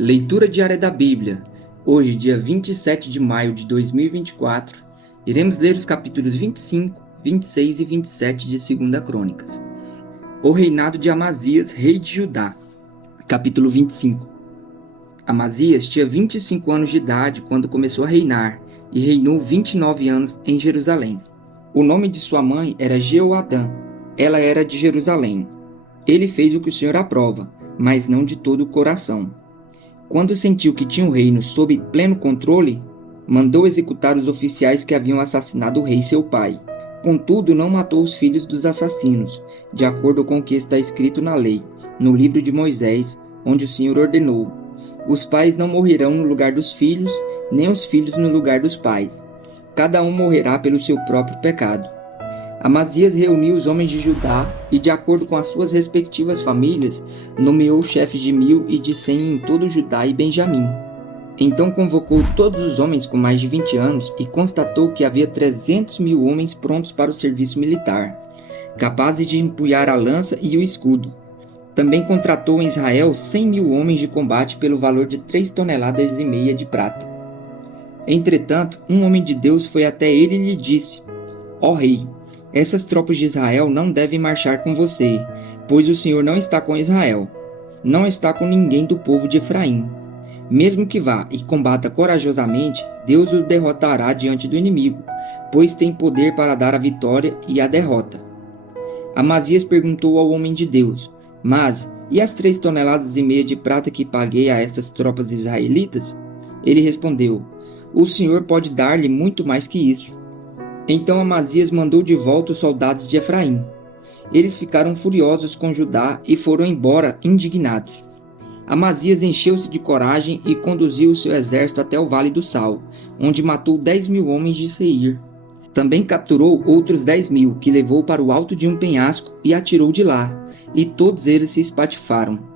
Leitura diária da Bíblia. Hoje, dia 27 de maio de 2024, iremos ler os capítulos 25, 26 e 27 de 2 Crônicas. O reinado de Amazias, rei de Judá. Capítulo 25. Amazias tinha 25 anos de idade quando começou a reinar e reinou 29 anos em Jerusalém. O nome de sua mãe era Jeoadã. Ela era de Jerusalém. Ele fez o que o Senhor aprova, mas não de todo o coração. Quando sentiu que tinha o reino sob pleno controle, mandou executar os oficiais que haviam assassinado o rei seu pai. Contudo, não matou os filhos dos assassinos, de acordo com o que está escrito na lei, no livro de Moisés, onde o Senhor ordenou: os pais não morrerão no lugar dos filhos, nem os filhos no lugar dos pais. Cada um morrerá pelo seu próprio pecado. Amazias reuniu os homens de Judá e, de acordo com as suas respectivas famílias, nomeou chefes de 1000 e de 100 em todo Judá e Benjamim. Então convocou todos os homens com mais de 20 anos e constatou que havia 300.000 homens prontos para o serviço militar, capazes de empunhar a lança e o escudo. Também contratou em Israel 100.000 homens de combate pelo valor de 3,5 toneladas de prata. Entretanto, um homem de Deus foi até ele e lhe disse: ó rei, essas tropas de Israel não devem marchar com você, pois o Senhor não está com Israel. Não está com ninguém do povo de Efraim. Mesmo que vá e combata corajosamente, Deus o derrotará diante do inimigo, pois tem poder para dar a vitória e a derrota. Amazias perguntou ao homem de Deus: mas, e as 3,5 toneladas de prata que paguei a estas tropas israelitas? Ele respondeu: o Senhor pode dar-lhe muito mais que isso. Então Amazias mandou de volta os soldados de Efraim. Eles ficaram furiosos com Judá e foram embora indignados. Amazias encheu-se de coragem e conduziu o seu exército até o Vale do Sal, onde matou 10.000 homens de Seir. Também capturou outros 10.000, que levou para o alto de um penhasco e atirou de lá, e todos eles se espatifaram.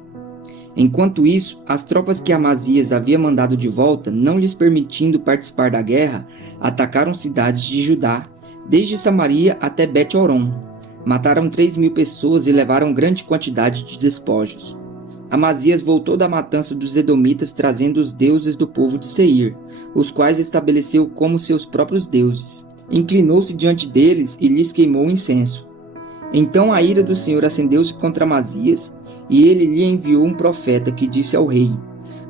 Enquanto isso, as tropas que Amazias havia mandado de volta, não lhes permitindo participar da guerra, atacaram cidades de Judá, desde Samaria até Bet-Horon. Mataram 3.000 pessoas e levaram grande quantidade de despojos. Amazias voltou da matança dos edomitas trazendo os deuses do povo de Seir, os quais estabeleceu como seus próprios deuses. Inclinou-se diante deles e lhes queimou incenso. Então a ira do Senhor acendeu-se contra Amazias, e ele lhe enviou um profeta que disse ao rei: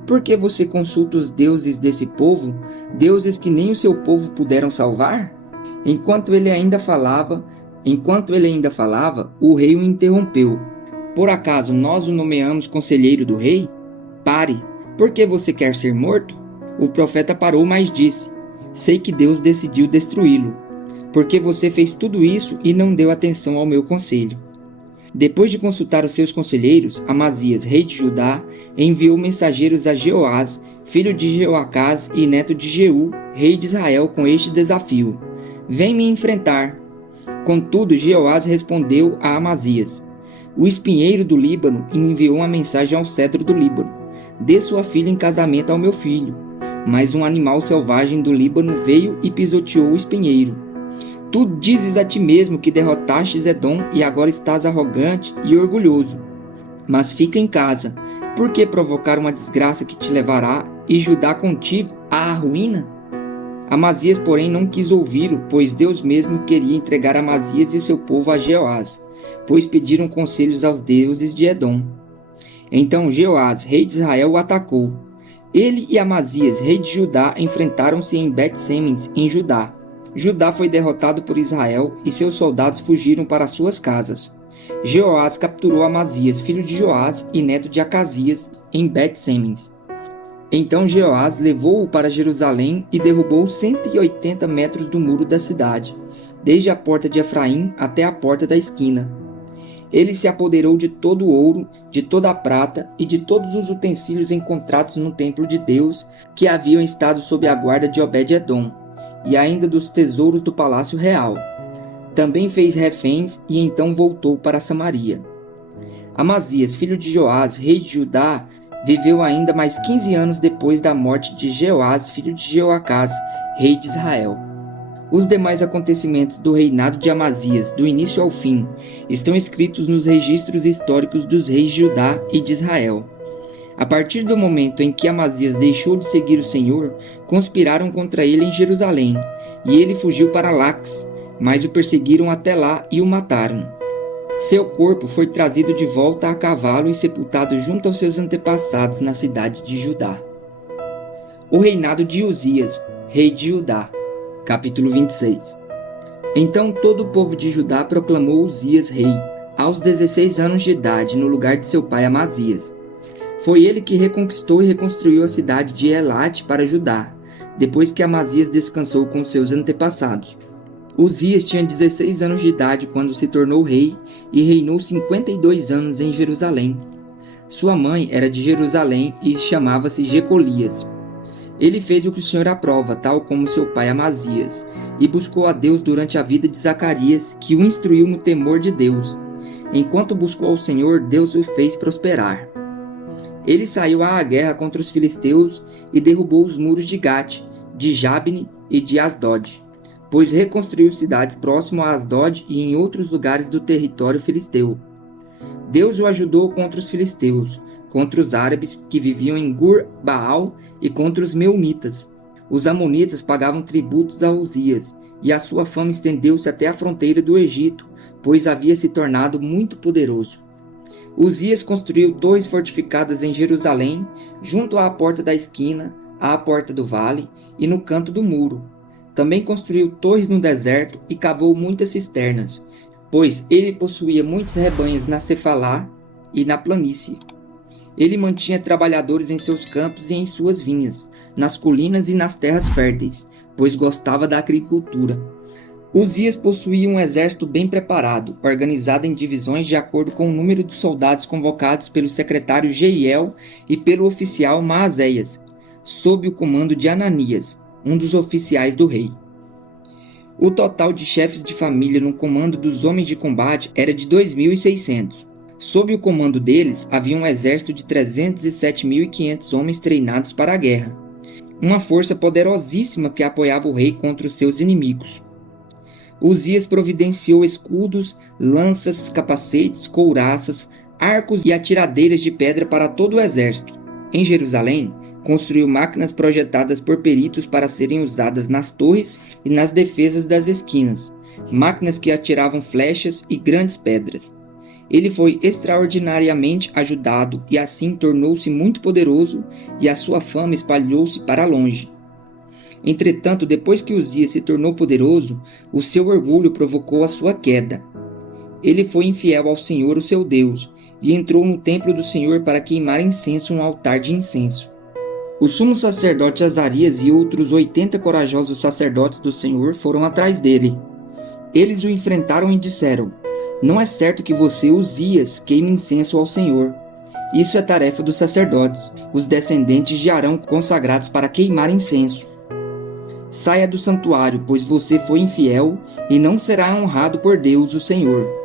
por que você consulta os deuses desse povo, deuses que nem o seu povo puderam salvar? Enquanto ele ainda falava, o rei o interrompeu: por acaso nós o nomeamos conselheiro do rei? Pare, por que você quer ser morto? O profeta parou, mas disse: sei que Deus decidiu destruí-lo, porque você fez tudo isso e não deu atenção ao meu conselho. Depois de consultar os seus conselheiros, Amazias, rei de Judá, enviou mensageiros a Jeoás, filho de Jeoacás e neto de Jeú, rei de Israel, com este desafio: vem me enfrentar. Contudo, Jeoás respondeu a Amazias: o espinheiro do Líbano enviou uma mensagem ao cedro do Líbano: dê sua filha em casamento ao meu filho. Mas um animal selvagem do Líbano veio e pisoteou o espinheiro. Tu dizes a ti mesmo que derrotastes Edom e agora estás arrogante e orgulhoso. Mas fica em casa, por que provocar uma desgraça que te levará e Judá contigo à ruína? Amazias, porém, não quis ouvi-lo, pois Deus mesmo queria entregar Amazias e seu povo a Jeoás, pois pediram conselhos aos deuses de Edom. Então Jeoás, rei de Israel, o atacou. Ele e Amazias, rei de Judá, enfrentaram-se em Bet-Semes, em Judá. Judá foi derrotado por Israel e seus soldados fugiram para suas casas. Jeoás capturou Amazias, filho de Joás e neto de Acasias, em Bet-Semes. Então Jeoás levou-o para Jerusalém e derrubou 180 metros do muro da cidade, desde a porta de Efraim até a porta da esquina. Ele se apoderou de todo o ouro, de toda a prata e de todos os utensílios encontrados no templo de Deus, que haviam estado sob a guarda de Obed-Edom, e ainda dos tesouros do palácio real. Também fez reféns e então voltou para Samaria. Amazias, filho de Joás, rei de Judá, viveu ainda mais 15 anos depois da morte de Jeoás, filho de Jeoacás, rei de Israel. Os demais acontecimentos do reinado de Amazias, do início ao fim, estão escritos nos registros históricos dos reis de Judá e de Israel. A partir do momento em que Amazias deixou de seguir o Senhor, conspiraram contra ele em Jerusalém, e ele fugiu para Laques, mas o perseguiram até lá e o mataram. Seu corpo foi trazido de volta a cavalo e sepultado junto aos seus antepassados na cidade de Judá. O reinado de Uzias, rei de Judá. Capítulo 26. Então todo o povo de Judá proclamou Uzias rei, aos 16 anos de idade, no lugar de seu pai Amazias. Foi ele que reconquistou e reconstruiu a cidade de Elate para Judá, depois que Amazias descansou com seus antepassados. Uzias tinha 16 anos de idade quando se tornou rei e reinou 52 anos em Jerusalém. Sua mãe era de Jerusalém e chamava-se Jecolias. Ele fez o que o Senhor aprova, tal como seu pai Amazias, e buscou a Deus durante a vida de Zacarias, que o instruiu no temor de Deus. Enquanto buscou ao Senhor, Deus o fez prosperar. Ele saiu à guerra contra os filisteus e derrubou os muros de Gate, de Jabne e de Asdod, pois reconstruiu cidades próximo a Asdod e em outros lugares do território filisteu. Deus o ajudou contra os filisteus, contra os árabes que viviam em Gur-Baal e contra os meunitas. Os amonitas pagavam tributos a Uzias, e a sua fama estendeu-se até a fronteira do Egito, pois havia se tornado muito poderoso. Uzias construiu torres fortificadas em Jerusalém, junto à porta da esquina, à porta do vale e no canto do muro. Também construiu torres no deserto e cavou muitas cisternas, pois ele possuía muitos rebanhos na Cefalá e na planície. Ele mantinha trabalhadores em seus campos e em suas vinhas, nas colinas e nas terras férteis, pois gostava da agricultura. Uzias possuía um exército bem preparado, organizado em divisões de acordo com o número de soldados convocados pelo secretário Jeiel e pelo oficial Maazéias, sob o comando de Ananias, um dos oficiais do rei. O total de chefes de família no comando dos homens de combate era de 2.600. Sob o comando deles, havia um exército de 307.500 homens treinados para a guerra. Uma força poderosíssima que apoiava o rei contra os seus inimigos. Uzias providenciou escudos, lanças, capacetes, couraças, arcos e atiradeiras de pedra para todo o exército. Em Jerusalém, construiu máquinas projetadas por peritos para serem usadas nas torres e nas defesas das esquinas, máquinas que atiravam flechas e grandes pedras. Ele foi extraordinariamente ajudado e assim tornou-se muito poderoso, e a sua fama espalhou-se para longe. Entretanto, depois que Uzias se tornou poderoso, o seu orgulho provocou a sua queda. Ele foi infiel ao Senhor, o seu Deus, e entrou no templo do Senhor para queimar incenso, um altar de incenso. O sumo sacerdote Azarias e outros 80 corajosos sacerdotes do Senhor foram atrás dele. Eles o enfrentaram e disseram: "Não é certo que você, Uzias, queime incenso ao Senhor. Isso é tarefa dos sacerdotes, os descendentes de Arão consagrados para queimar incenso. Saia do santuário, pois você foi infiel e não será honrado por Deus, o Senhor."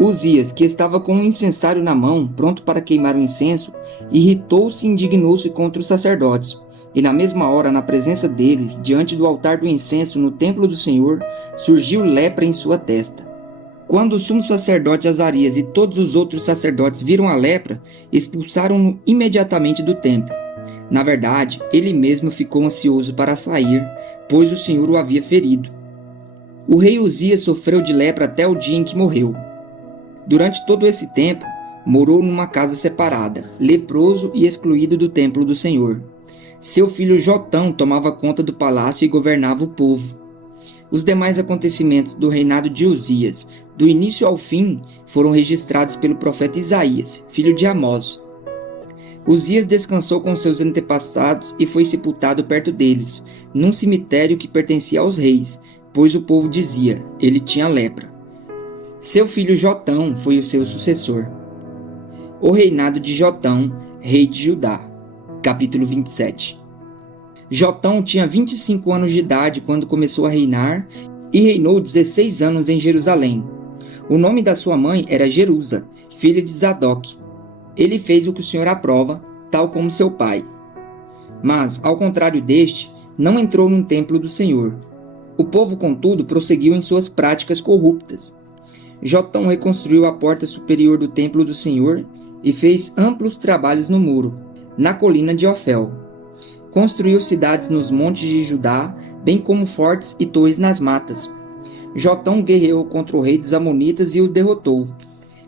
Uzias, que estava com um incensário na mão, pronto para queimar o incenso, irritou-se e indignou-se contra os sacerdotes. E na mesma hora, na presença deles, diante do altar do incenso no templo do Senhor, surgiu lepra em sua testa. Quando o sumo sacerdote Azarias e todos os outros sacerdotes viram a lepra, expulsaram-no imediatamente do templo. Na verdade, ele mesmo ficou ansioso para sair, pois o Senhor o havia ferido. O rei Uzias sofreu de lepra até o dia em que morreu. Durante todo esse tempo, morou numa casa separada, leproso e excluído do templo do Senhor. Seu filho Jotão tomava conta do palácio e governava o povo. Os demais acontecimentos do reinado de Uzias, do início ao fim, foram registrados pelo profeta Isaías, filho de Amós. Uzias descansou com seus antepassados e foi sepultado perto deles, num cemitério que pertencia aos reis, pois o povo dizia: ele tinha lepra. Seu filho Jotão foi o seu sucessor. O reinado de Jotão, rei de Judá. Capítulo 27. Jotão tinha 25 anos de idade quando começou a reinar e reinou 16 anos em Jerusalém. O nome da sua mãe era Jerusa, filha de Zadok. Ele fez o que o Senhor aprova, tal como seu pai. Mas, ao contrário deste, não entrou no templo do Senhor. O povo, contudo, prosseguiu em suas práticas corruptas. Jotão reconstruiu a porta superior do templo do Senhor e fez amplos trabalhos no muro, na colina de Ofel. Construiu cidades nos montes de Judá, bem como fortes e torres nas matas. Jotão guerreou contra o rei dos Amonitas e o derrotou.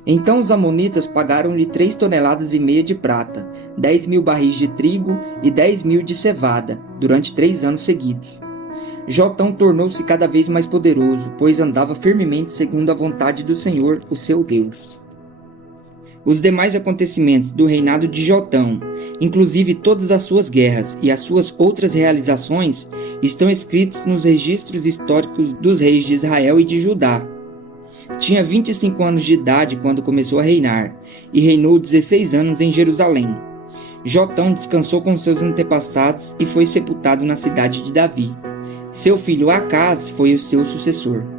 Então os Amonitas pagaram-lhe 3,5 toneladas de prata, 10.000 barris de trigo e 10.000 de cevada, durante 3 anos seguidos. Jotão tornou-se cada vez mais poderoso, pois andava firmemente segundo a vontade do Senhor, o seu Deus. Os demais acontecimentos do reinado de Jotão, inclusive todas as suas guerras e as suas outras realizações, estão escritos nos registros históricos dos reis de Israel e de Judá. Tinha 25 anos de idade quando começou a reinar, e reinou 16 anos em Jerusalém. Jotão descansou com seus antepassados e foi sepultado na cidade de Davi. Seu filho Acaz foi o seu sucessor.